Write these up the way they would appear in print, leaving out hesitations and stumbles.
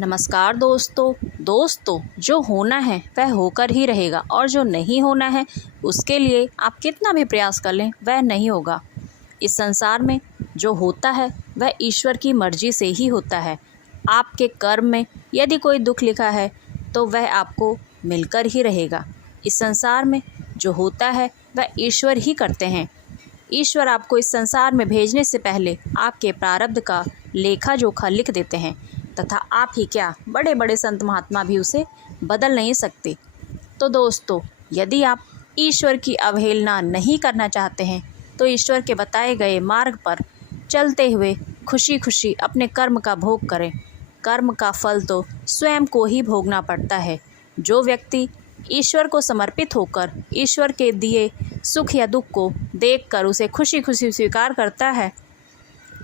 नमस्कार दोस्तों जो होना है वह होकर ही रहेगा और जो नहीं होना है उसके लिए आप कितना भी प्रयास कर लें वह नहीं होगा। इस संसार में जो होता है वह ईश्वर की मर्जी से ही होता है। आपके कर्म में यदि कोई दुख लिखा है तो वह आपको मिलकर ही रहेगा। इस संसार में जो होता है वह ईश्वर ही करते हैं। ईश्वर आपको इस संसार में भेजने से पहले आपके प्रारब्ध का लेखा जोखा लिख देते हैं तथा आप ही क्या बड़े बड़े संत महात्मा भी उसे बदल नहीं सकते। तो दोस्तों, यदि आप ईश्वर की अवहेलना नहीं करना चाहते हैं तो ईश्वर के बताए गए मार्ग पर चलते हुए खुशी खुशी अपने कर्म का भोग करें। कर्म का फल तो स्वयं को ही भोगना पड़ता है। जो व्यक्ति ईश्वर को समर्पित होकर ईश्वर के दिए सुख या दुख को देखकर उसे खुशी खुशी स्वीकार करता है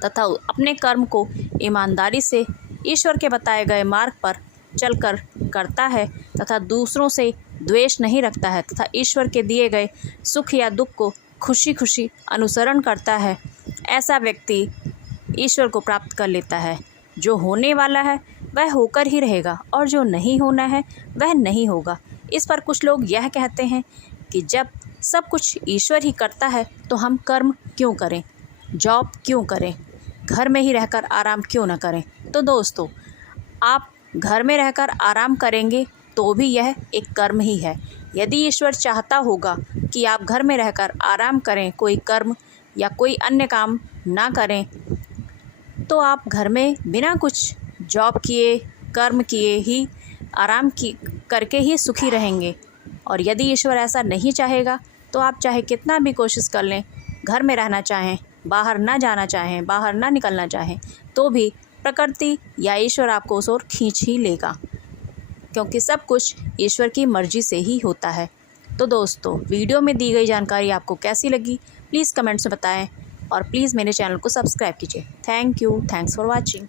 तथा अपने कर्म को ईमानदारी से ईश्वर के बताए गए मार्ग पर चलकर करता है तथा दूसरों से द्वेष नहीं रखता है तथा ईश्वर के दिए गए सुख या दुख को खुशी खुशी अनुसरण करता है, ऐसा व्यक्ति ईश्वर को प्राप्त कर लेता है। जो होने वाला है वह होकर ही रहेगा और जो नहीं होना है वह नहीं होगा। इस पर कुछ लोग यह कहते हैं कि जब सब कुछ ईश्वर ही करता है तो हम कर्म क्यों करें, जॉब क्यों करें, घर में ही रहकर आराम क्यों न करें। तो दोस्तों, आप घर में रहकर आराम करेंगे तो भी यह एक कर्म ही है। यदि ईश्वर चाहता होगा कि आप घर में रहकर आराम करें, कोई कर्म या कोई अन्य काम ना करें, तो आप घर में बिना कुछ जॉब किए, कर्म किए ही करके ही सुखी रहेंगे। और यदि ईश्वर ऐसा नहीं चाहेगा तो आप चाहे कितना भी कोशिश कर लें, घर में रहना चाहें, बाहर ना जाना चाहें, बाहर ना निकलना चाहें, तो भी प्रकृति या ईश्वर आपको उस ओर खींच ही लेगा, क्योंकि सब कुछ ईश्वर की मर्जी से ही होता है। तो दोस्तों, वीडियो में दी गई जानकारी आपको कैसी लगी प्लीज़ कमेंट्स में बताएं और प्लीज़ मेरे चैनल को सब्सक्राइब कीजिए। Thank you, thanks for watching.